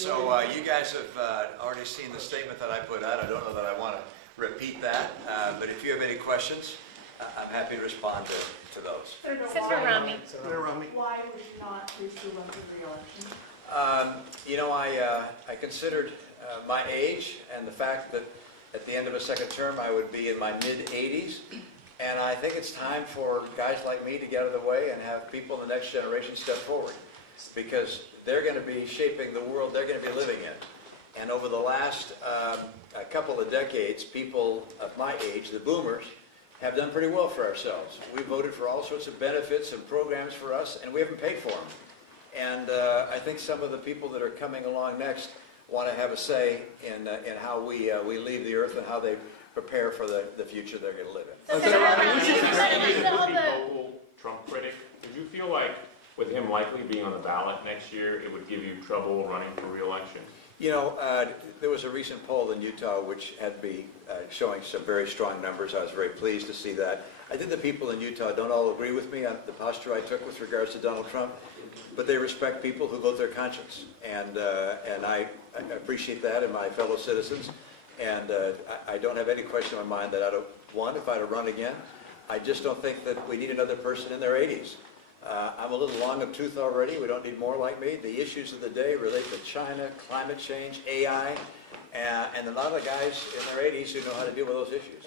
So you guys have already seen the statement that I put out. I don't know that I want to repeat that, but if you have any questions, I'm happy to respond to those. Senator Romney. Why would you not pursue run for re-election? You know, I considered my age and the fact that at the end of a second term I would be in my mid-80s, and I think it's time for guys like me to get out of the way and have people in the next generation step forward, because they're going to be shaping the world they're going to be living in. And over the last a couple of decades, people of my age, the boomers, have done pretty well for ourselves. We voted for all sorts of benefits and programs for us, and we haven't paid for them. And I think some of the people that are coming along next want to have a say in how we leave the earth and how they prepare for the future they're going to live in. Vocal Trump critic, did you feel like with him likely being on the ballot next year, it would give you trouble running for re-election? You know, there was a recent poll in Utah which had me showing some very strong numbers. I was very pleased to see that. I think the people in Utah don't all agree with me on the posture I took with regards to Donald Trump, but they respect people who vote their conscience, and I appreciate that in my fellow citizens. And I don't have any question in my mind that if I'd have run again, I just don't think that we need another person in their 80s. I'm a little long of tooth already. We don't need more like me. The issues of the day relate to China, climate change, AI, and a lot of guys in their 80s who know how to deal with those issues.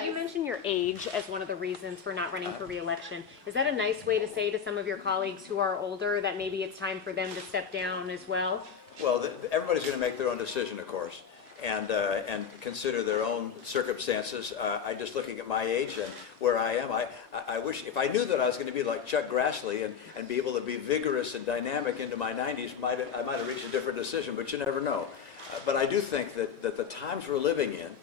You mentioned your age as one of the reasons for not running for re-election. Is that a nice way to say to some of your colleagues who are older that maybe it's time for them to step down as well? Well, everybody's going to make their own decision, of course, and consider their own circumstances. I just looking at my age and where I am, I wish, if I knew that I was going to be like Chuck Grassley and be able to be vigorous and dynamic into my 90s, I might have reached a different decision, but you never know. But I do think that the times we're living in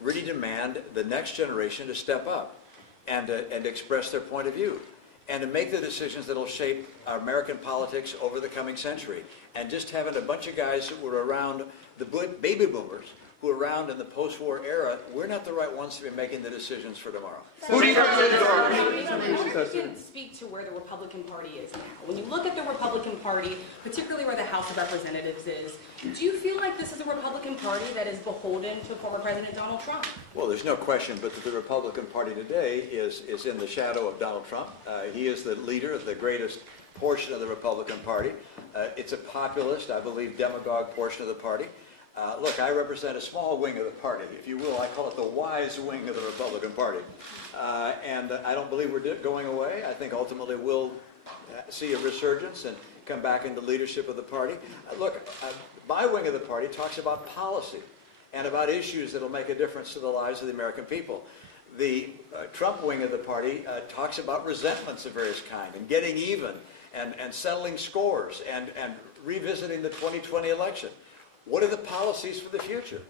really demand the next generation to step up and express their point of view, and to make the decisions that will shape our American politics over the coming century. And just having a bunch of guys who were around, the baby boomers, who were around in the post-war era, we're not the right ones to be making the decisions for tomorrow. Who do you can speak to where the Republican Party is now? When you look at the Republican Party, particularly where the House of Representatives is, do you feel like this is a Republican Party that is beholden to former President Donald Trump? Well, there's no question but that the Republican Party today is in the shadow of Donald Trump. He is the leader of the greatest portion of the Republican Party. It's a populist, I believe, demagogue portion of the party. Look, I represent a small wing of the party, if you will. I call it the wise wing of the Republican Party. And I don't believe we're going away. I think ultimately we'll see a resurgence and come back into leadership of the party. Look, my wing of the party talks about policy and about issues that will make a difference to the lives of the American people. The Trump wing of the party talks about resentments of various kind and getting even and settling scores and revisiting the 2020 election. What are the policies for the future?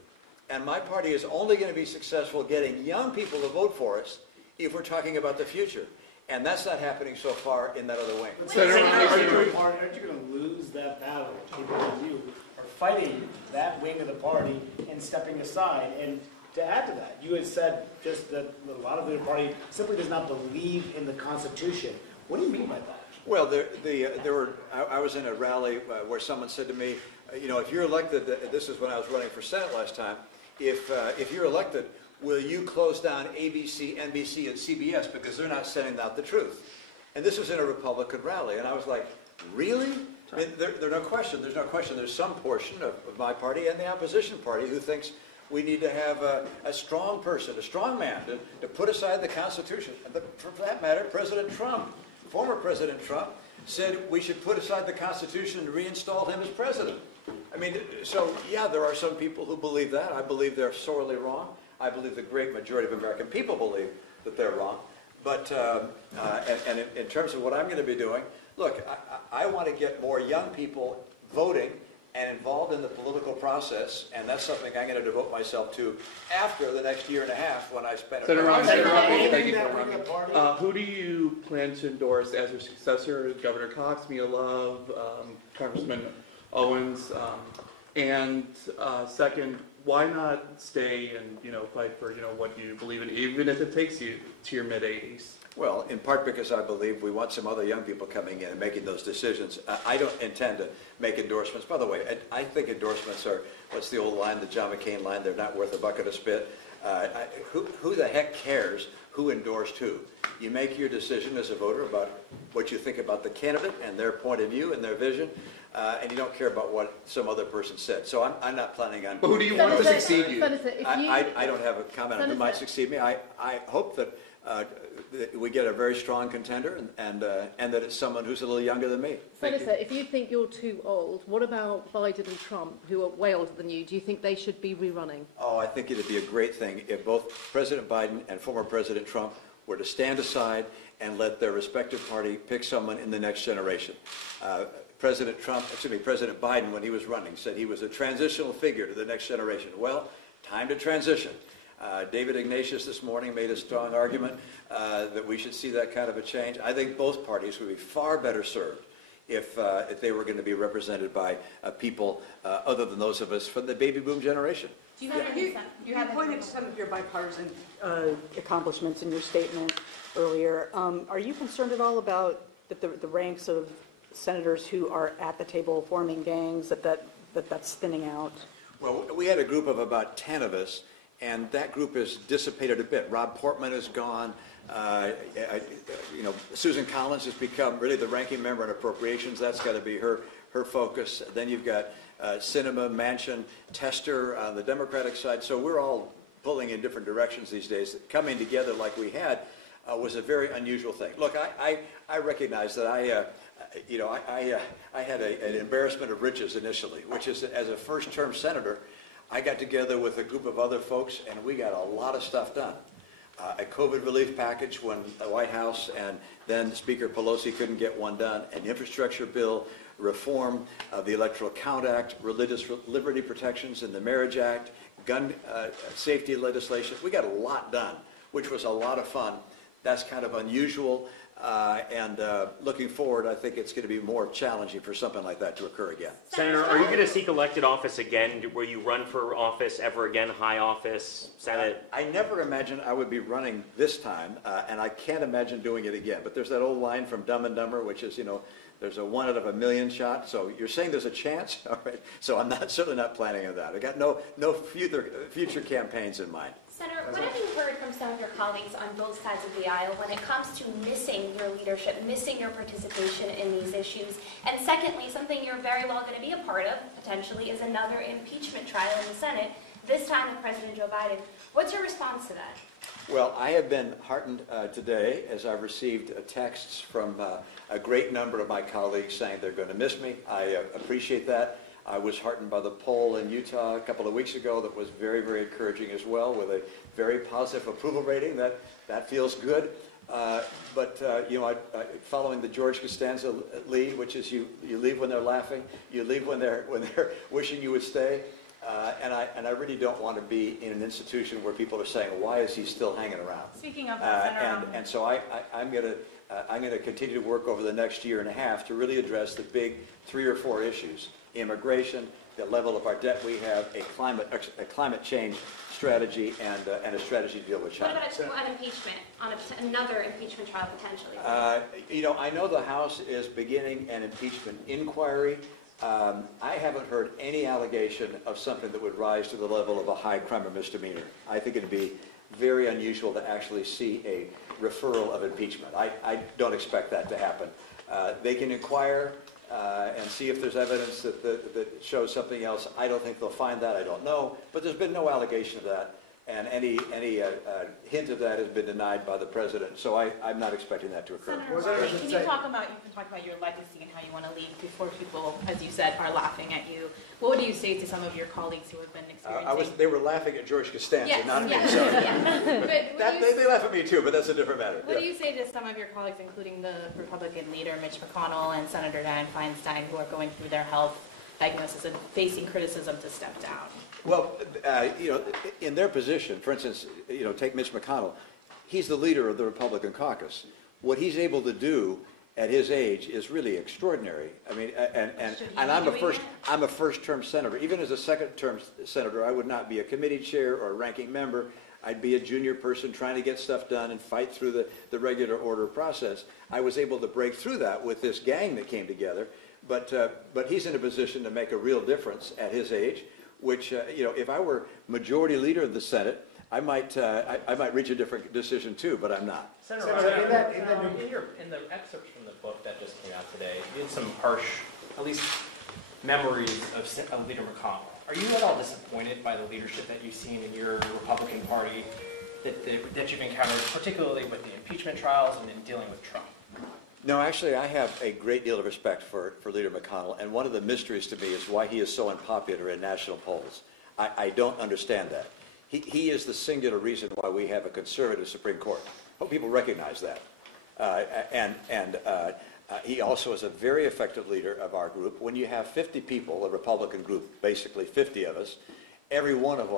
And my party is only going to be successful getting young people to vote for us if we're talking about the future. And that's not happening so far in that other wing. Aren't you going to lose that battle? People like you are fighting that wing of the party and stepping aside. And to add to that, you had said just that a lot of the party simply does not believe in the Constitution. What do you mean by that? Well, I was in a rally where someone said to me, you know, if you're elected, this is when I was running for Senate last time, if you're elected, will you close down ABC, NBC, and CBS because they're not sending out the truth? And this was in a Republican rally, and I was like, really? I mean, there's no question. There's some portion of my party and the opposition party who thinks we need to have a strong person, a strong man, to put aside the Constitution. And for that matter, President Trump, former President Trump, said we should put aside the Constitution and reinstall him as president. I mean, so yeah, there are some people who believe that. I believe they're sorely wrong. I believe the great majority of American people believe that they're wrong. But and in terms of what I'm going to be doing, look, I want to get more young people voting and involved in the political process, and that's something I'm going to devote myself to after the next year and a half when I spend. Senator Romney, thank you. Who do you plan to endorse as your successor? Governor Cox, Mia Love, Congressman Owens, and second, why not stay and fight for what you believe in, even if it takes you to your mid-80s? Well, in part because I believe we want some other young people coming in and making those decisions. I don't intend to make endorsements. By the way, I think endorsements are, what's the old line, the John McCain line, they're not worth a bucket of spit. Who the heck cares who endorsed who? You make your decision as a voter about what you think about the candidate and their point of view and their vision, and you don't care about what some other person said. So I'm not planning on... But who do you want to succeed you? I don't have a comment on who might succeed me. I hope that we get a very strong contender and that it's someone who's a little younger than me. Senator, if you think you're too old, what about Biden and Trump, who are way older than you? Do you think they should be rerunning? Oh, I think it'd be a great thing if both President Biden and former President Trump were to stand aside and let their respective party pick someone in the next generation. President Biden, when he was running, said he was a transitional figure to the next generation. Well, time to transition. David Ignatius this morning made a strong argument that we should see that kind of a change. I think both parties would be far better served if they were going to be represented by people other than those of us from the baby boom generation. You pointed to some of your bipartisan accomplishments in your statement earlier. Are you concerned at all about the ranks of senators who are at the table forming gangs, that's thinning out? Well, we had a group of about 10 of us, and that group has dissipated a bit. Rob Portman is gone. Susan Collins has become really the ranking member on appropriations. That's got to be her focus. Then you've got Sinema, Manchin, Tester on the Democratic side. So we're all pulling in different directions these days. Coming together like we had was a very unusual thing. Look, I recognize that I had an embarrassment of riches initially, which is as a first-term senator, I got together with a group of other folks, and we got a lot of stuff done. A COVID relief package when the White House and then Speaker Pelosi couldn't get one done, an infrastructure bill, reform of the Electoral Count Act, religious liberty protections in the Marriage Act, gun safety legislation. We got a lot done, which was a lot of fun. That's kind of unusual. And looking forward, I think it's going to be more challenging for something like that to occur again. Senator, are you going to seek elected office again? Will you run for office ever again, high office, Senate? I never imagined I would be running this time, and I can't imagine doing it again. But there's that old line from Dumb and Dumber, which is, there's a 1 out of 1,000,000 shot. So you're saying there's a chance? All right. So I'm certainly not planning on that. I got no future campaigns in mind. Senator, what have you heard from some of your colleagues on both sides of the aisle when it comes to missing your leadership, missing your participation in these issues? And secondly, something you're very well going to be a part of, potentially, is another impeachment trial in the Senate, this time with President Joe Biden. What's your response to that? Well, I have been heartened today as I've received texts from a great number of my colleagues saying they're going to miss me. I appreciate that. I was heartened by the poll in Utah a couple of weeks ago that was very, very encouraging as well, with a very positive approval rating. That feels good. Following the George Costanza lead, which is you leave when they're laughing, you leave when they're wishing you would stay. And I really don't want to be in an institution where people are saying, why is he still hanging around? Speaking of that, Senator, and so I'm going to continue to work over the next year and a half to really address the big 3 or 4 issues: immigration, the level of our debt we have, a climate change strategy, and a strategy to deal with China. What about an impeachment, another impeachment trial potentially? I know the House is beginning an impeachment inquiry. I haven't heard any allegation of something that would rise to the level of a high crime or misdemeanor. I think it would be very unusual to actually see a referral of impeachment. I don't expect that to happen. They can inquire and see if there's evidence that shows something else. I don't think they'll find that. I don't know. But there's been no allegation of that. And any hint of that has been denied by the president. So I'm not expecting that to occur. Senator, can you talk about your legacy and how you want to leave before people, as you said, are laughing at you? What would you say to some of your colleagues who have been experiencing? They were laughing at George Costanza, yes, not at me. Yes, Sorry. yes. They laugh at me too, but that's a different matter. What do you say to some of your colleagues, including the Republican leader Mitch McConnell and Senator Dianne Feinstein, who are going through their health diagnosis and facing criticism to step down? Well, in their position, for instance, take Mitch McConnell. He's the leader of the Republican caucus. What he's able to do at his age is really extraordinary. I mean, and I'm a first-term senator. Even as a second-term senator, I would not be a committee chair or a ranking member. I'd be a junior person trying to get stuff done and fight through the regular order process. I was able to break through that with this gang that came together, but he's in a position to make a real difference at his age, which, if I were majority leader of the Senate, I might reach a different decision too, but I'm not. Senator, in the excerpts from the book that just came out today, you had some harsh, at least memories of Leader McConnell. Are you at all disappointed by the leadership that you've seen in your Republican Party that you've encountered, particularly with the impeachment trials and in dealing with Trump? No, actually, I have a great deal of respect for Leader McConnell, and one of the mysteries to me is why he is so unpopular in national polls. I don't understand that. He is the singular reason why we have a conservative Supreme Court. I hope people recognize that. He also is a very effective leader of our group. When you have 50 people, a Republican group, basically 50 of us, every one of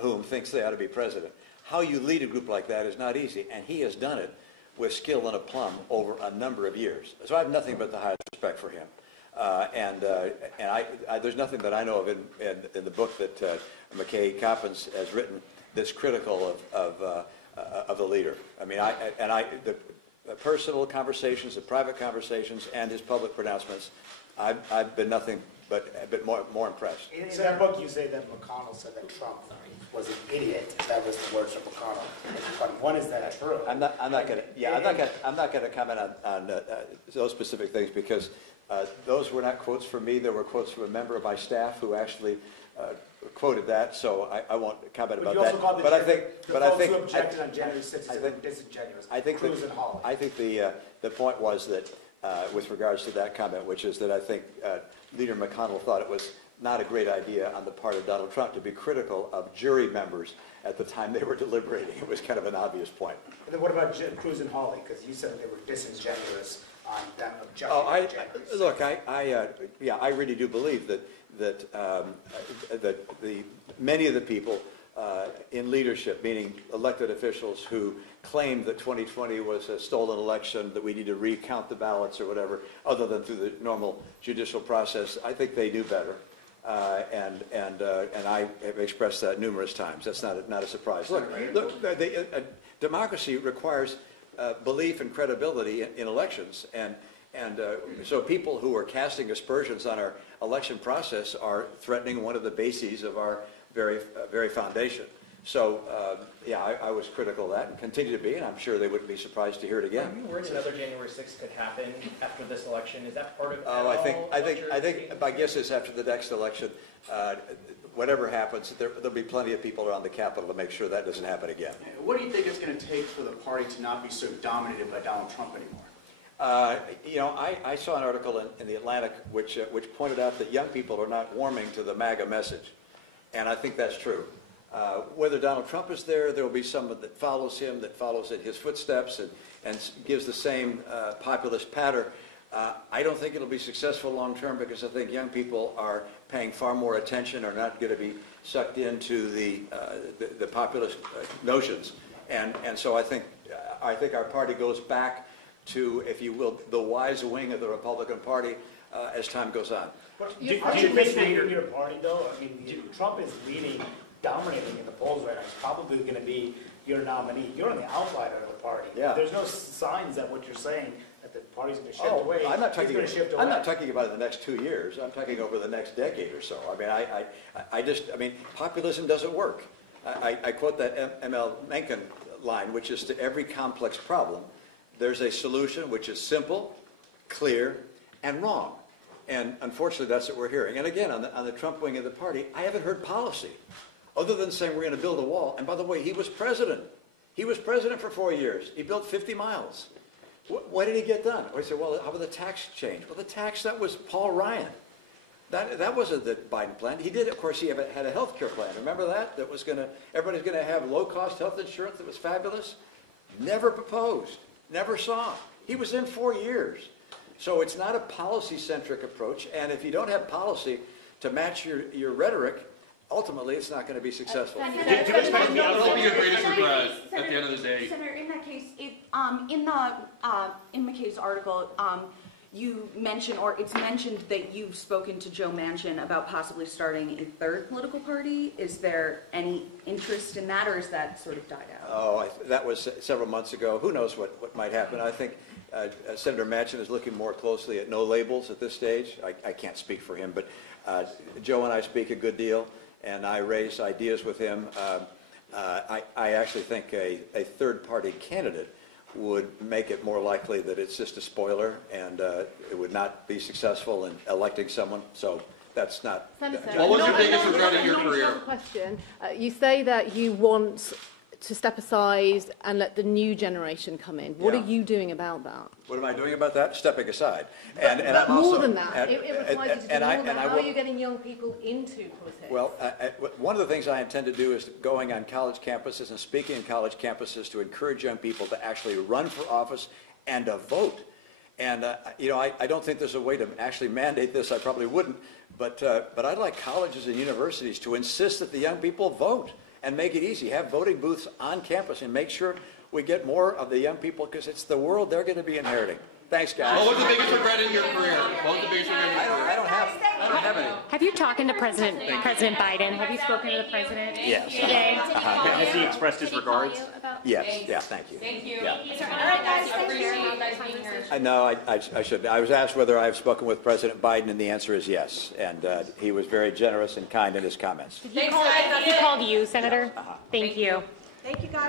whom thinks they ought to be president, how you lead a group like that is not easy, and he has done it with skill and aplomb over a number of years. So I have nothing but the highest respect for him. There's nothing that I know of in the book that McKay Coppins has written that's critical of the leader. I mean, the personal conversations, the private conversations, and his public pronouncements, I've been nothing but a bit more impressed. In that book, you say that McConnell said that Trump was an idiot. That was the words from McConnell. One, is that true? I'm not going to comment on those specific things because those were not quotes from me. They were quotes from a member of my staff who actually quoted that. So I won't comment about that. But I think who objected on January 6th were disingenuous. I think the point was that with regards to that comment, which is that I think Leader McConnell thought it was not a great idea on the part of Donald Trump to be critical of jury members at the time they were deliberating. It was kind of an obvious point. And then what about Cruz and Hawley? Because you said they were disingenuous on them objecting. I really do believe that many of the people in leadership, meaning elected officials who claimed that 2020 was a stolen election, that we need to recount the ballots or whatever, other than through the normal judicial process, I think they knew better. And I have expressed that numerous times. That's not a surprise. Look, democracy requires belief and credibility in elections, and so people who are casting aspersions on our election process are threatening one of the bases of our very foundation. So, I was critical of that and continue to be, and I'm sure they wouldn't be surprised to hear it again. Are you worried another January 6th could happen after this election? Is that part of it? I think my guess is after the next election, whatever happens, there'll be plenty of people around the Capitol to make sure that doesn't happen again. What do you think it's going to take for the party to not be so dominated by Donald Trump anymore? I saw an article in the Atlantic which pointed out that young people are not warming to the MAGA message, and I think that's true. Whether Donald Trump is there will be someone that follows him, that follows in his footsteps and gives the same populist patter. I don't think it'll be successful long term because I think young people are paying far more attention, are not going to be sucked into the populist notions, and so I think our party goes back to, if you will, the wise wing of the Republican Party as time goes on. Do you think in your party though? I mean, Trump is dominating in the polls right now. He's probably going to be your nominee. You're on the outsider of the party. Yeah. There's no signs that what you're saying that the party's going to shift away. I'm not talking about it the next 2 years. I'm talking over the next decade or so. I mean, populism doesn't work. I quote that M.L. Mencken line, which is to every complex problem, there's a solution which is simple, clear, and wrong. And unfortunately, that's what we're hearing. And again, on the Trump wing of the party, I haven't heard policy other than saying we're going to build a wall. And by the way, he was president. He was president for 4 years. He built 50 miles. What did he get done? Or he said, well, how about the tax change? Well, the tax, that was Paul Ryan. That wasn't the Biden plan. He did, of course, he had a health care plan. Remember that? That was everybody's going to have low-cost health insurance that was fabulous. Never proposed. Never saw. He was in 4 years. So it's not a policy-centric approach. And if you don't have policy to match your rhetoric, ultimately it's not going to be successful. What will be your greatest regret at the end of the day? Senator, in that case, in McKay's article, you mention, or it's mentioned that you've spoken to Joe Manchin about possibly starting a third political party. Is there any interest in that, or is that sort of died out? Oh, that was several months ago. Who knows what might happen? I think Senator Manchin is looking more closely at no labels at this stage. I can't speak for him, but Joe and I speak a good deal, and I raise ideas with him. I actually think a third-party candidate would make it more likely that it's just a spoiler and it would not be successful in electing someone. So that's not. Senator, What was your biggest regret in your not career? Question. You say that you want to step aside and let the new generation come in. What Yeah. are you doing about that? What am I doing about that? Stepping aside. But I'm more also, than that. It requires you to do more than that. How are will- you getting young people into politics? Well, one of the things I intend to do is going on college campuses and speaking in college campuses to encourage young people to actually run for office and to vote. And, I don't think there's a way to actually mandate this. I probably wouldn't. But I'd like colleges and universities to insist that the young people vote and make it easy. Have voting booths on campus and make sure we get more of the young people because it's the world they're going to be inheriting. Thanks, guys. What was the biggest regret in your career? What was the biggest regret in your career? I don't have any. Have you talked to President Biden? Have you spoken to the president Yes. today? Has he expressed his regards? Yes. Yeah, thank you. Thank you. Yeah. All right, guys, appreciate you guys being here. I know I should. I was asked whether I've spoken with President Biden, and the answer is yes. And he was very generous and kind in his comments. He called you, Senator? Thank you. Thank you, guys.